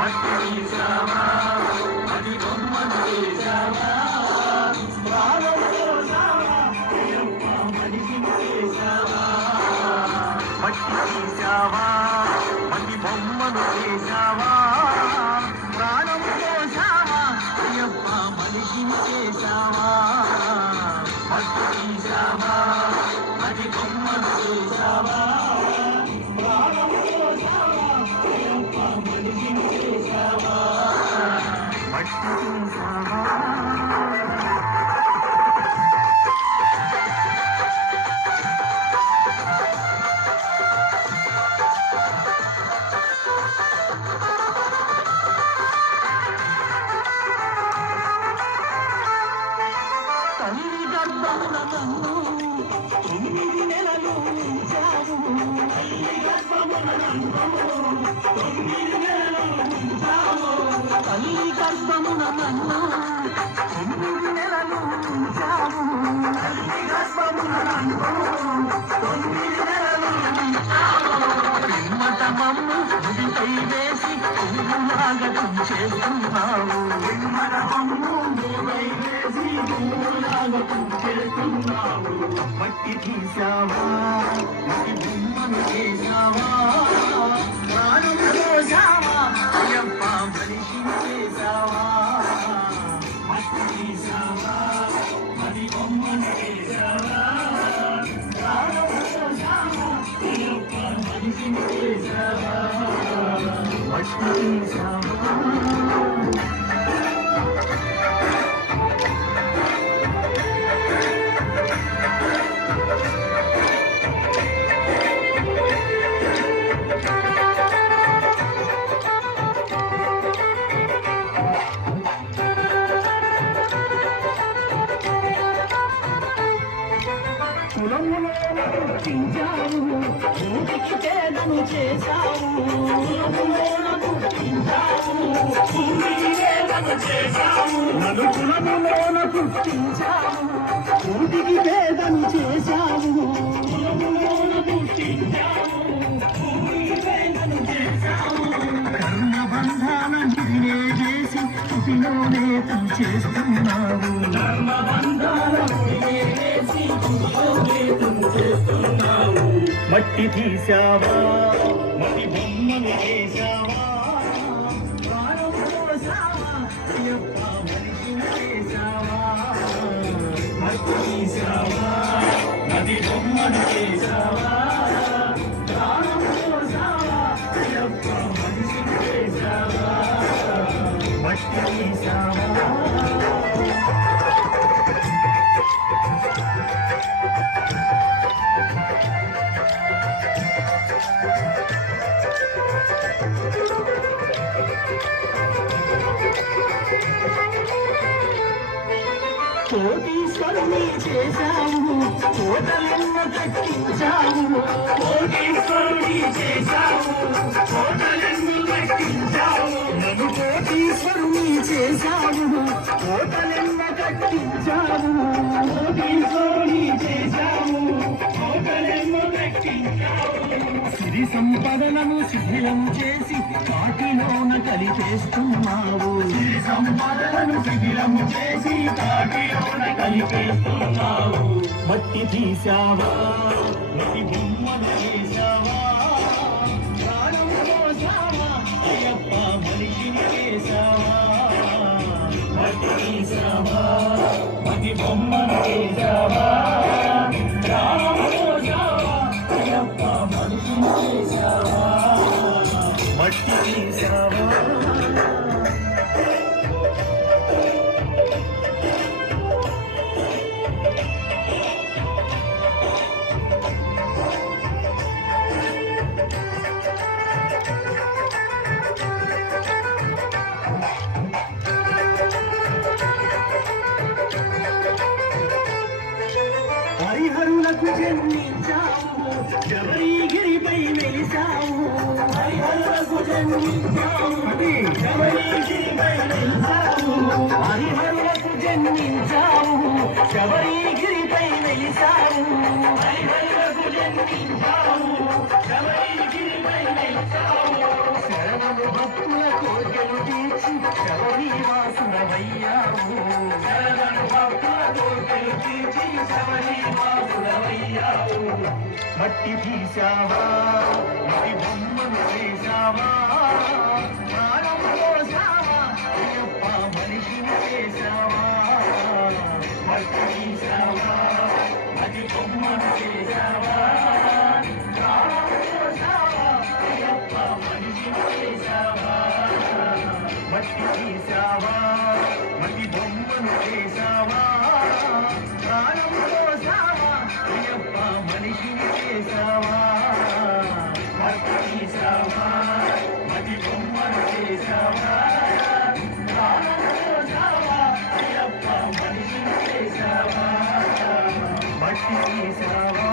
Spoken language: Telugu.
మట్టి తీసావా అది బొమ్మను చేసావా ప్రాణం పోసావా అయ్యప్ప మనిషిని చేసావా మట్టి తీసావా మట్టి బొమ్మను చేసావా ప్రాణం పోసావా అయ్యప్ప మనిషిని చేసావా మట్టి తీసావా అది బొమ్మను చేసావా ప్రాణం పోసావా అయ్యప్ప మనిషిని చేసావా మట్టి తీసావా తల్లి గర్భమున నన్ను 9 నెలలు ఉంచావు తల్లి గర్భమున నన్ను 9 నెలలు ఉంచావు తల్లి గర్భమున నన్ను 9 నెలలు ఉంచావు తల్లి గర్భమున నన్ను 9 నెలలు ఉంచావు పిమ్మట మమ్ము ముడిపై వేసి పువ్వులాగా చేస్తున్నావు పిమ్మట మమ్ము ముడిపై వేసి పువ్వులాగా చేస్తున్నావు మట్టి తీసావా మట్టి బొమ్మను చేసావా ప్రాణం పోసావా అయ్యప్ప మనిషిని చేసావా మట్టి తీసావా మట్టి బొమ్మను చేసావా ప్రాణం పోసావా అయ్యప్ప మనిషిని చేసావా మట్టి తీసావా కులములో పుట్టించావు ఊరికి పేదను చేశావు కులములో పుట్టించావు ఊరికి పేదను చేశావు నన్ను కులములోన పుట్టించావు ఊరికి పేదను చేశావు కులములోన పుట్టించావు ఊరికి పేదను చేశావు కర్మ బంధాల నిధినే చేసి పుటిలోనే చేస్తున్నావు కర్మ బంధాల మట్టి తీసావా మట్టి బొమ్మను చేసావా ప్రాణం పోసావా అయ్యప్ప మనిషిని చేసావా మట్టి తీసావా మట్టి బొమ్మను చేసావా ప్రాణం పోసావా అయ్యప్ప మనిషిని చేసావా మట్టి తీసావా కోటీశ్వరుని చేశావు కోటలెన్నో కట్టించావు కోటీశ్వరుని చేశావు కోటలెన్నో కట్టించావు నన్ను కోటీశ్వరుని చేశావు కోటలెన్నో కట్టించావు కోటీశ్వరుని చేశావు కోటలెన్నో కట్టించావు సిరి సంపదలను శిథిలం చేసి కాటిలోన కలిపేస్తున్నావు సిరి సంపదలను శిథిలం చేసి కాటిలోన కలిపేస్తున్నావు మట్టి తీసావా మట్టి బొమ్మను చేసావా ప్రాణం పోసావా అయ్యప్ప మనిషిని చేసావా మట్టి తీసావా మట్టి బొమ్మను చేసావా ప్రాణం పోసావా అయ్యప్ప మనిషిని చేసావా మట్టి తీసావా హరిహరులకు జన్మించావు శబరిగిరిపై వెలిసావు హరిహరులకు జన్మించావు శబరిగిరిపై వెలిసావు హరిహరులకు జన్మించావు శబరిగిరిపై వెలిసావు హరిహరులకు జన్మించావు శబరిగిరిపై వెలిసావు శరణము భక్తులకు కోర్కెలు తీర్చి శబరి వాసుడవయ్యావు శరణు భక్తుల కోర్కెలు తీర్చి శబరి వాసుడవయ్యావు మట్టి తీశావా మట్టి బొమ్మను చేశావా ప్రాణం పోసావా అయ్యప్ప మనిషిని చేశావా మట్టి తీశావా మట్టి బొమ్మను చేశావా ప్రాణం పోసావా అయ్యప్ప మనిషిని చేశావా మట్టి తీశావా మట్టి బొమ్మను చేశావా ప్రాణం పోసావా అయ్యప్ప మనిషిని చేశావా మట్టి తీశావా మట్టి బొమ్మను చేశావా ప్రాణం పోసావా అయ్యప్ప మనిషిని చేశావా మట్టి తీశావా